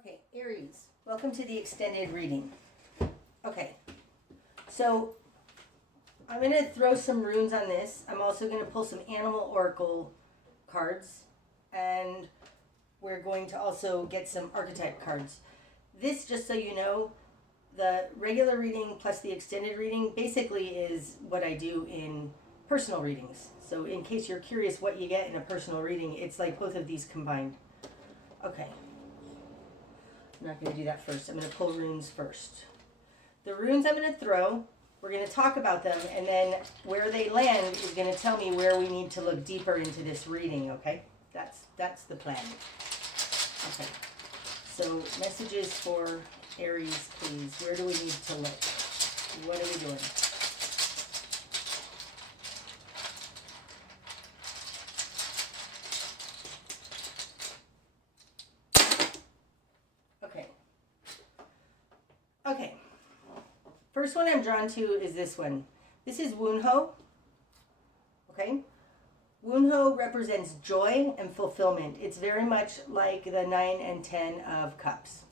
Okay, Aries, welcome to the extended reading. Okay, so I'm going to throw some runes on this. I'm also going to pull some animal oracle cards, and we're going to also get some archetype cards. This, just so you know, the regular reading plus the extended reading basically is what I do in personal readings. So in case you're curious what you get in a personal reading, it's like both of these combined. Okay. I'm not going to do that first. I'm going to pull runes first. The runes I'm going to throw, we're going to talk about them, and then where they land is going to tell me where we need to look deeper into this reading, okay? That's the plan. Okay. So messages for Aries, please. Where do we need to look? What are we doing? Okay, first one I'm drawn to is this one. This is Wunho, okay? Wunho represents joy and fulfillment. It's very much like the 9 and 10 of cups.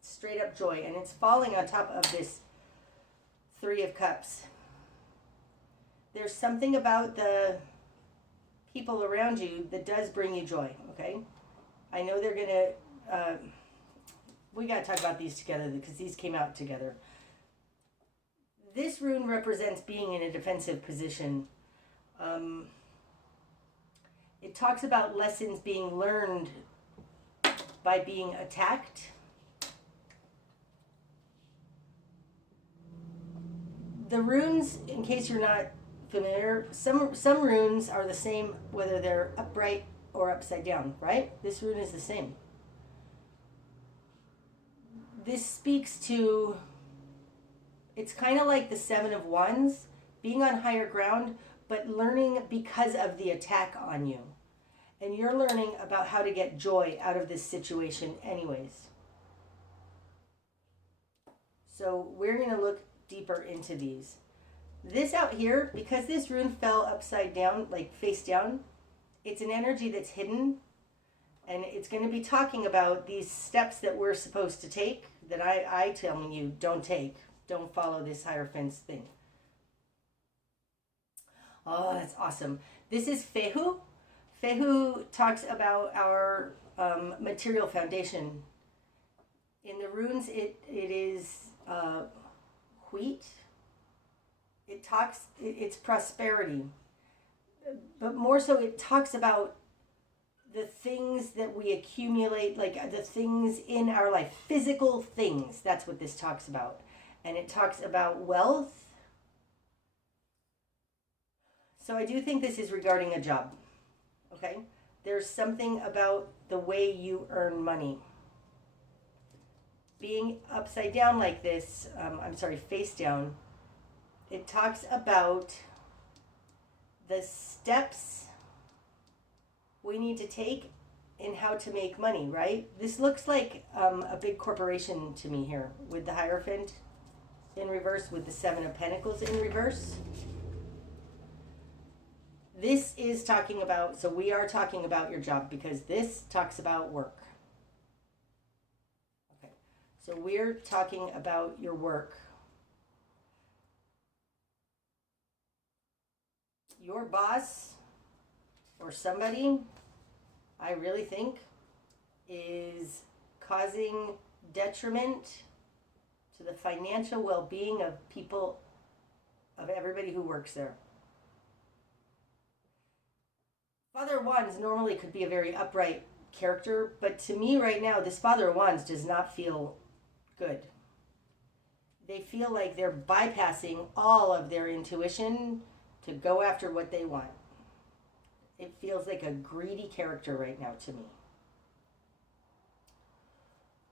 Straight up joy, and it's falling on top of this 3 of cups. There's something about the people around you that does bring you joy, okay? I know they're gonna, we got to talk about these together because these came out together. This rune represents being in a defensive position. It talks about lessons being learned by being attacked. The runes, in case you're not familiar, some runes are the same whether they're upright or upside down, right? This rune is the same. This speaks to, it's kind of like the 7 of Wands, being on higher ground, but learning because of the attack on you. And you're learning about how to get joy out of this situation anyways. So we're going to look deeper into these. This out here, because this rune fell upside down, like face down, it's an energy that's hidden. And it's going to be talking about these steps that we're supposed to take that I telling you don't take. Don't follow this Hierophant's thing. Oh, that's awesome. This is Fehu. Fehu talks about our material foundation. In the runes, it is wheat. It's prosperity. But more so, it talks about the things that we accumulate, like the things in our life, physical things. That's what this talks about. And it talks about wealth. So I do think this is regarding a job. Okay? There's something about the way you earn money. Being upside down like this, face down, it talks about the steps we need to take in how to make money, right? This looks like a big corporation to me here with the Hierophant in reverse, with the 7 of Pentacles in reverse. This is talking about, so we are talking about your job because this talks about work. Okay, so we're talking about your work. Your boss or somebody, I really think, is causing detriment to the financial well-being of people, of everybody who works there. Father of Wands normally could be a very upright character, but to me right now, this Father of Wands does not feel good. They feel like they're bypassing all of their intuition to go after what they want. It feels like a greedy character right now to me.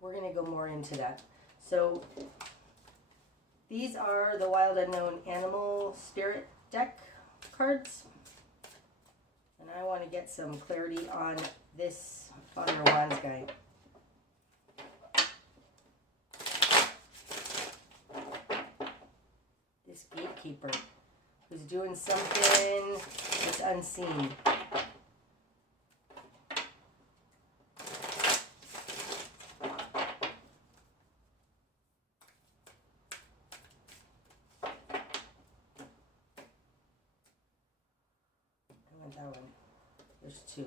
We're going to go more into that. So these are the Wild Unknown Animal Spirit deck cards. And I want to get some clarity on this Father of Wands guy. This gatekeeper who's doing something that's unseen. want that one. There's two.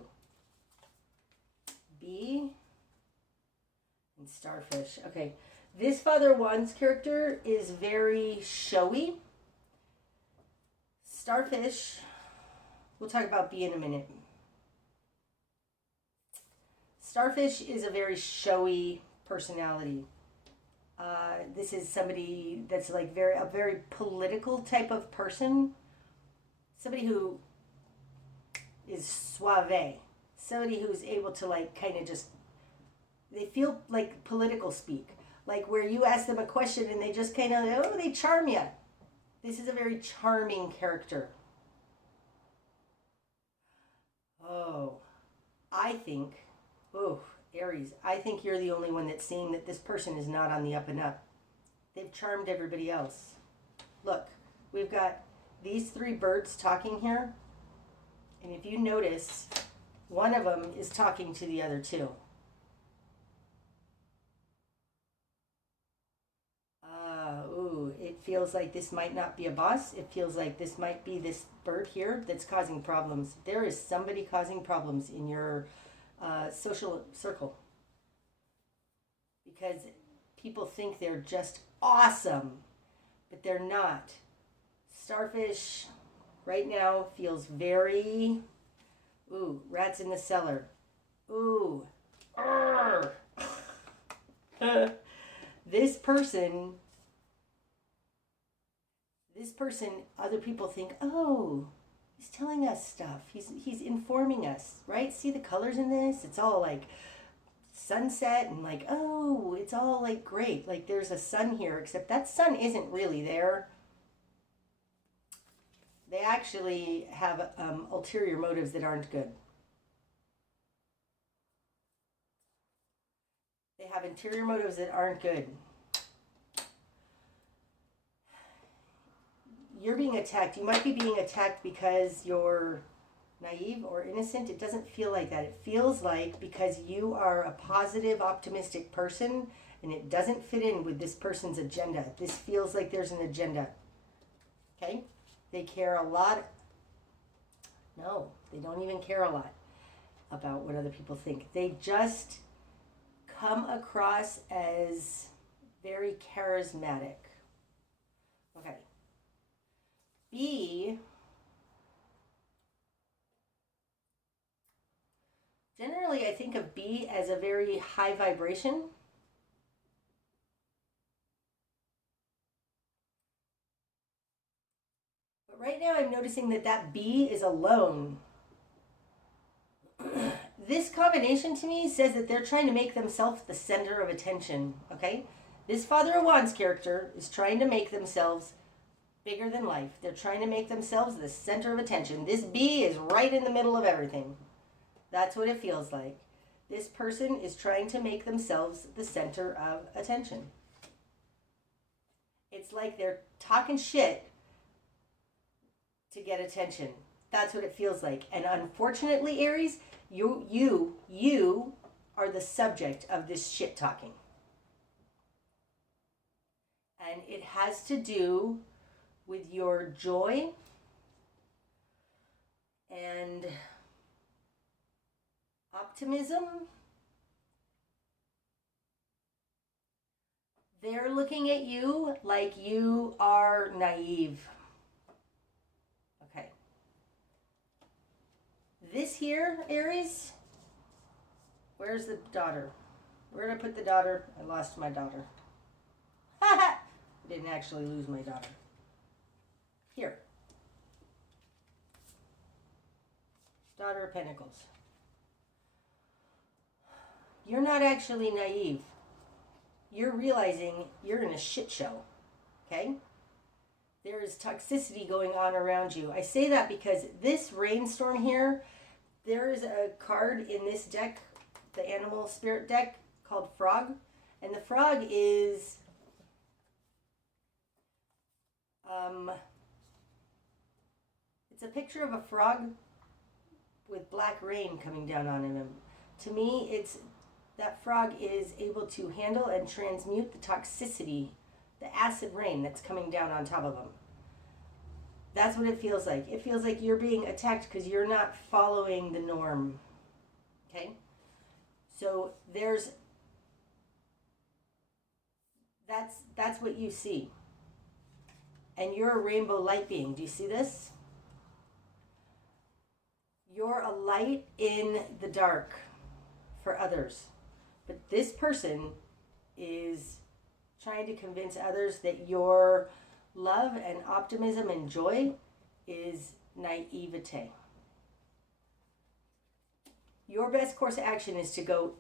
Bee and starfish. Okay. This Father Wands character is very showy. Starfish, we'll talk about bee in a minute. Starfish is a very showy personality. This is somebody that's like a very political type of person. Somebody who is suave. Somebody who's able to like kind of just, they feel like political speak. Like where you ask them a question and they just kind of, oh, they charm you. This is a very charming character. Oh, I think, Aries, I think you're the only one that's seeing that this person is not on the up and up. They've charmed everybody else. Look, we've got these three birds talking here. And if you notice, one of them is talking to the other two. It feels like this might not be a boss. It feels like this might be this bird here that's causing problems. There is somebody causing problems in your social circle. Because people think they're just awesome, but they're not. Starfish right now feels very, rats in the cellar. This person, other people think, oh, he's telling us stuff. He's informing us, right? See the colors in this? It's all like sunset and like, oh, it's all like great. Like there's a sun here, except that sun isn't really there. They actually have ulterior motives that aren't good. They have interior motives that aren't good. You're being attacked. You might be being attacked because you're naive or innocent. It doesn't feel like that. It feels like because you are a positive, optimistic person and it doesn't fit in with this person's agenda. This feels like there's an agenda. Okay? They care a lot. No, they don't even care a lot about what other people think. They just come across as very charismatic. Okay. B, generally I think of B as a very high vibration. But right now I'm noticing that B is alone. This combination to me says that they're trying to make themselves the center of attention, okay? This Father of Wands character is trying to make themselves bigger than life. They're trying to make themselves the center of attention. This bee is right in the middle of everything. That's what it feels like. This person is trying to make themselves the center of attention. It's like they're talking shit to get attention. That's what it feels like. And unfortunately, Aries, you are the subject of this shit talking. And it has to do with your joy and optimism. They're looking at you like you are naive. Okay. This here, Aries, where's the daughter? Where did I put the daughter? I lost my daughter. I didn't actually lose my daughter. Here. Daughter of Pentacles. You're not actually naive. You're realizing you're in a shit show. Okay? There is toxicity going on around you. I say that because this rainstorm here, there is a card in this deck, the animal spirit deck, called Frog. And the frog is it's a picture of a frog with black rain coming down on him. To me, it's that frog is able to handle and transmute the toxicity, the acid rain that's coming down on top of him. That's what it feels like. It feels like you're being attacked because you're not following the norm. Okay? So that's what you see. And you're a rainbow light being. Do you see this? You're a light in the dark for others. But this person is trying to convince others that your love and optimism and joy is naivete. Your best course of action is to go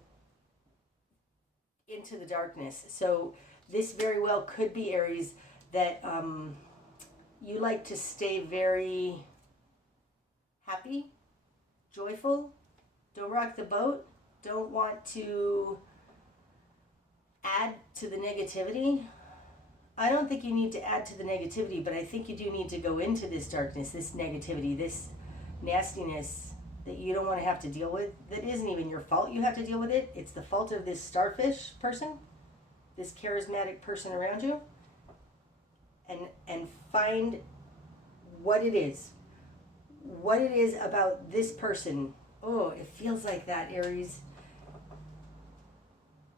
into the darkness. So this very well could be, Aries, that you like to stay very happy, joyful, don't rock the boat, don't want to add to the negativity. I don't think you need to add to the negativity, but I think you do need to go into this darkness, this negativity, this nastiness that you don't want to have to deal with, that isn't even your fault you have to deal with it. It's the fault of this starfish person, this charismatic person around you, and find what it is about this person. Oh, it feels like that, Aries.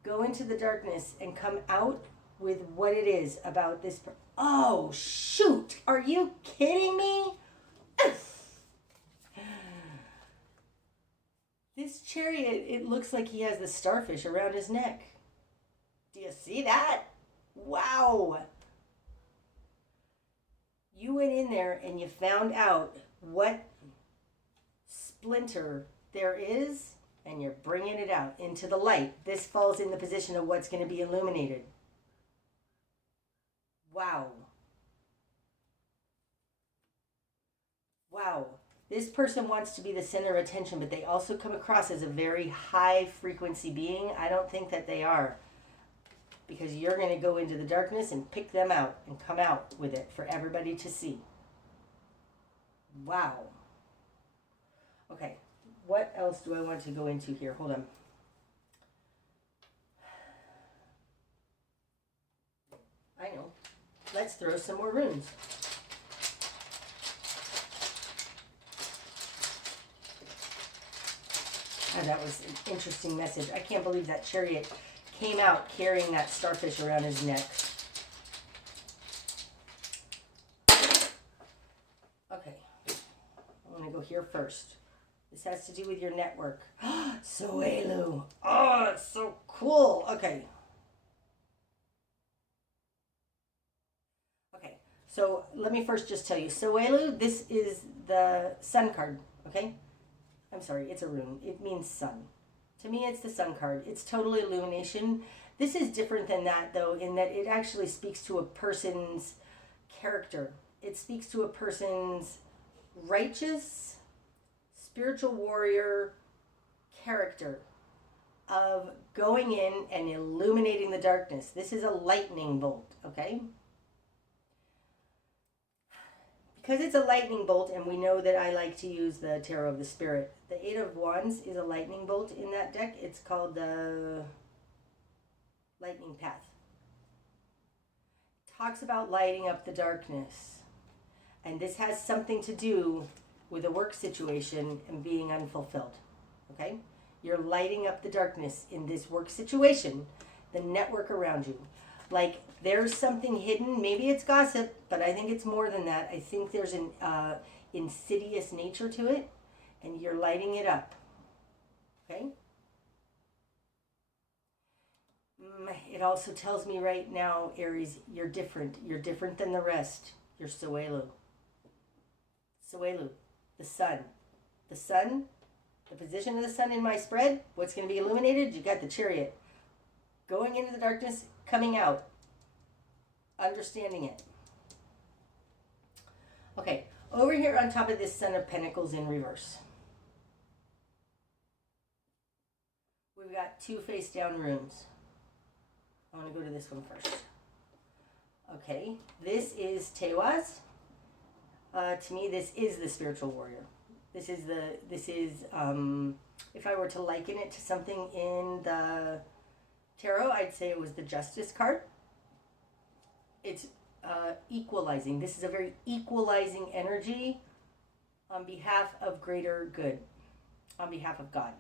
Go into the darkness and come out with what it is about this oh, shoot. Are you kidding me? This chariot, it looks like he has the starfish around his neck. Do you see that? Wow. You went in there and you found out what splinter there is, and you're bringing it out into the light. This falls in the position of what's going to be illuminated. Wow. Wow. This person wants to be the center of attention, but they also come across as a very high frequency being. I don't think that they are, because you're going to go into the darkness and pick them out and come out with it for everybody to see. Wow. Okay, what else do I want to go into here? Hold on. I know. Let's throw some more runes. Oh, that was an interesting message. I can't believe that chariot came out carrying that starfish around his neck. Okay, I'm going to go here first. This has to do with your network. Soelu. Oh, it's so cool. Okay. Okay, so let me first just tell you. Soelu, this is the sun card, okay? I'm sorry, it's a rune. It means sun. To me, it's the sun card. It's total illumination. This is different than that, though, in that it actually speaks to a person's character. It speaks to a person's righteous, spiritual warrior character of going in and illuminating the darkness. This is a lightning bolt, okay? Because it's a lightning bolt, and we know that I like to use the Tarot of the Spirit. The Eight of Wands is a lightning bolt in that deck. It's called the Lightning Path. It talks about lighting up the darkness. And this has something to do with a work situation and being unfulfilled. Okay? You're lighting up the darkness in this work situation, the network around you. Like, there's something hidden. Maybe it's gossip, but I think it's more than that. I think there's an insidious nature to it, and you're lighting it up. Okay? It also tells me right now, Aries, you're different. You're different than the rest. You're Soelu. Soelu, the sun. The sun, the position of the sun in my spread, what's going to be illuminated? You got the chariot. Going into the darkness, coming out, understanding it. Okay, over here on top of this Sun of Pentacles in reverse, we've got two face down runes. I want to go to this one first. Okay, this is Tewaz. To me, this is the spiritual warrior. This is if I were to liken it to something in the tarot, I'd say it was the Justice card. It's equalizing. This is a very equalizing energy on behalf of greater good, on behalf of God.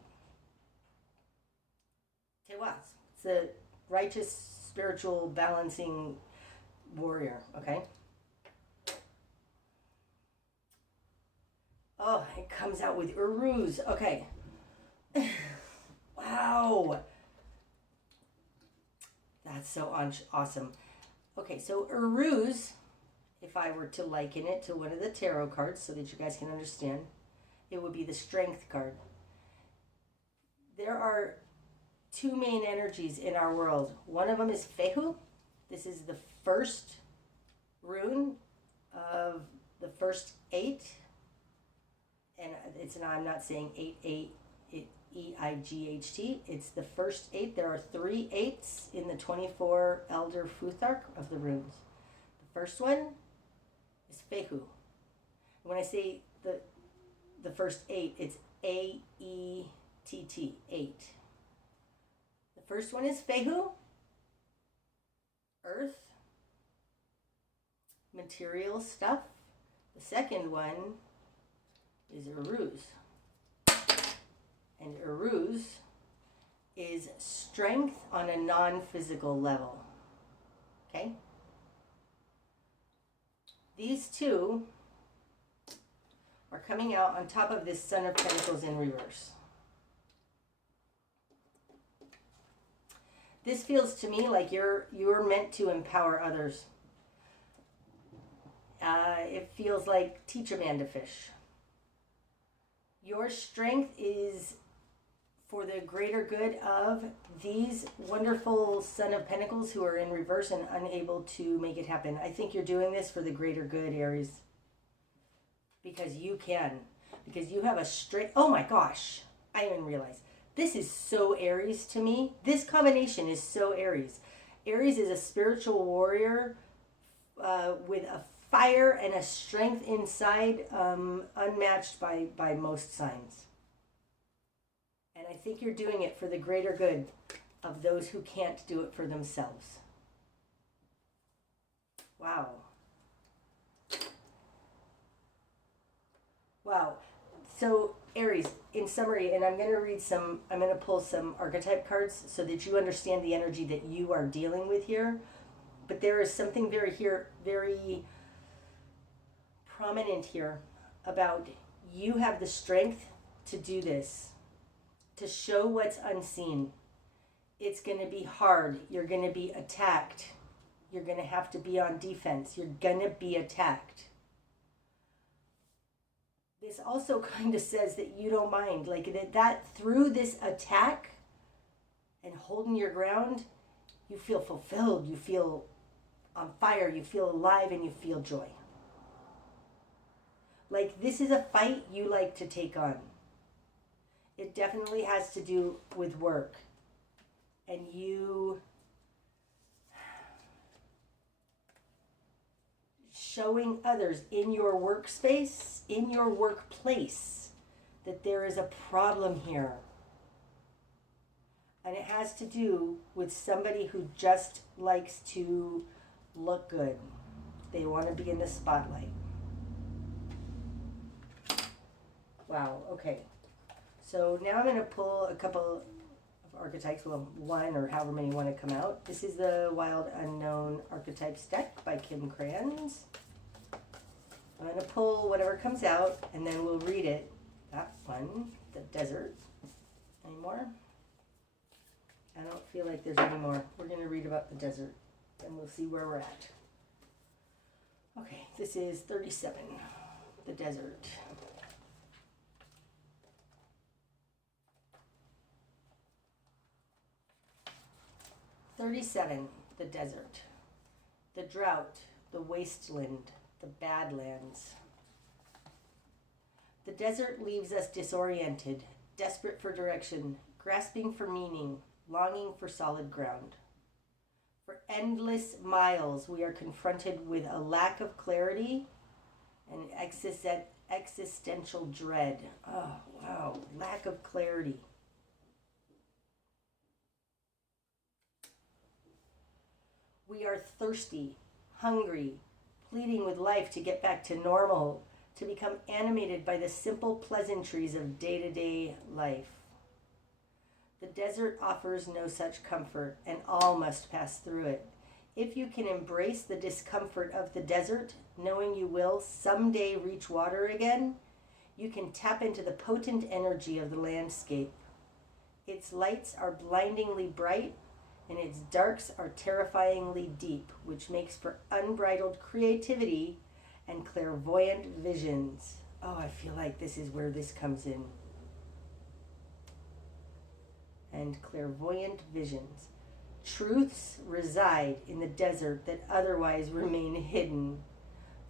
Tewaz. It's a righteous, spiritual, balancing warrior, okay? Oh, it comes out with Uruz. Okay. Wow. That's so awesome. Okay, so Uruz, if I were to liken it to one of the tarot cards so that you guys can understand, it would be the Strength card. There are two main energies in our world. One of them is Fehu. This is the first rune of the first 8. And I'm not saying 8, E-I-G-H-T. It's the first 8. There are 3 8s in the 24 Elder Futhark of the runes. The first one is Fehu. When I say the first 8, it's A-E-T-T, 8. The first one is Fehu, earth, material stuff. The second one is Uruz. And Uruz is strength on a non-physical level. Okay? These two are coming out on top of this Son of Pentacles in reverse. This feels to me like you're meant to empower others. It feels like teach a man to fish. Your strength is for the greater good of these wonderful Son of Pentacles who are in reverse and unable to make it happen. I think you're doing this for the greater good, Aries. Because you can. Because you have a straight... Oh my gosh. I didn't even realize. This is so Aries to me. This combination is so Aries. Aries is a spiritual warrior with a fire and a strength inside unmatched by most signs. And I think you're doing it for the greater good of those who can't do it for themselves. Wow. Wow. So, Aries, in summary, and I'm going to pull some archetype cards so that you understand the energy that you are dealing with here. But there is something very prominent here about you have the strength to do this, to show what's unseen. It's going to be hard. You're going to be attacked. You're going to have to be on defense. You're going to be attacked. This also kind of says that you don't mind. Like that through this attack and holding your ground, you feel fulfilled. You feel on fire. You feel alive and you feel joy. Like this is a fight you like to take on. It definitely has to do with work. And you showing others in your workspace, in your workplace, that there is a problem here. And it has to do with somebody who just likes to look good. They want to be in the spotlight. Wow, okay. So now I'm going to pull a couple of archetypes, well, one or however many want to come out. This is the Wild Unknown Archetypes deck by Kim Crayons. I'm going to pull whatever comes out, and then we'll read it. That one, the desert. Any more? I don't feel like there's any more. We're going to read about the desert, and we'll see where we're at. Okay, this is 37, the desert. 37, the desert, the drought, the wasteland, the badlands. The desert leaves us disoriented, desperate for direction, grasping for meaning, longing for solid ground. For endless miles, we are confronted with a lack of clarity and existential dread. Oh, wow, lack of clarity. We are thirsty, hungry, pleading with life to get back to normal, to become animated by the simple pleasantries of day-to-day life. The desert offers no such comfort, and all must pass through it. If you can embrace the discomfort of the desert, knowing you will someday reach water again, you can tap into the potent energy of the landscape. Its lights are blindingly bright, and its darks are terrifyingly deep, which makes for unbridled creativity and clairvoyant visions. Oh, I feel like this is where this comes in. And clairvoyant visions. Truths reside in the desert that otherwise remain hidden.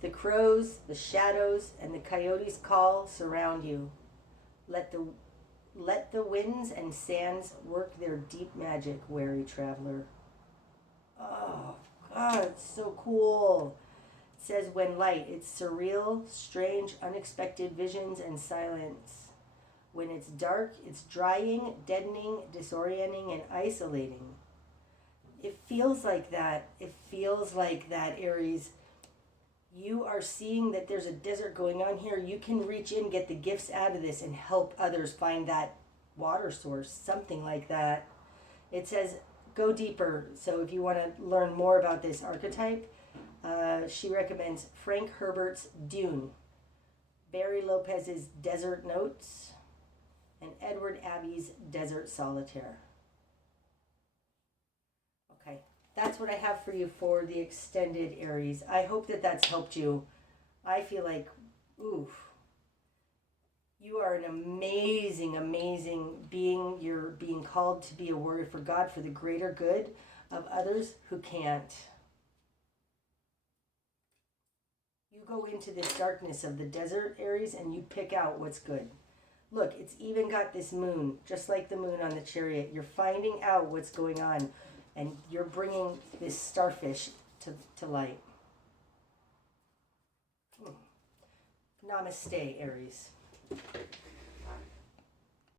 The crows, the shadows, and the coyotes' call surround you. Let the winds and sands work their deep magic, wary traveler. Oh, God, it's so cool. It says, when light, it's surreal, strange, unexpected visions and silence. When it's dark, it's drying, deadening, disorienting, and isolating. It feels like that. It feels like that, Aries. You are seeing that there's a desert going on here. You can reach in, get the gifts out of this, and help others find that water source, something like that. It says, go deeper. So if you want to learn more about this archetype, she recommends Frank Herbert's Dune, Barry Lopez's Desert Notes, and Edward Abbey's Desert Solitaire. Okay, that's what I have for you for the extended Aries. I hope that that's helped you. I feel like, oof, you are an amazing, amazing being. You're being called to be a warrior for God for the greater good of others who can't. You go into this darkness of the desert, Aries, and you pick out what's good. Look, it's even got this moon, just like the moon on the chariot. You're finding out what's going on, and you're bringing this starfish to light. Namaste, Aries.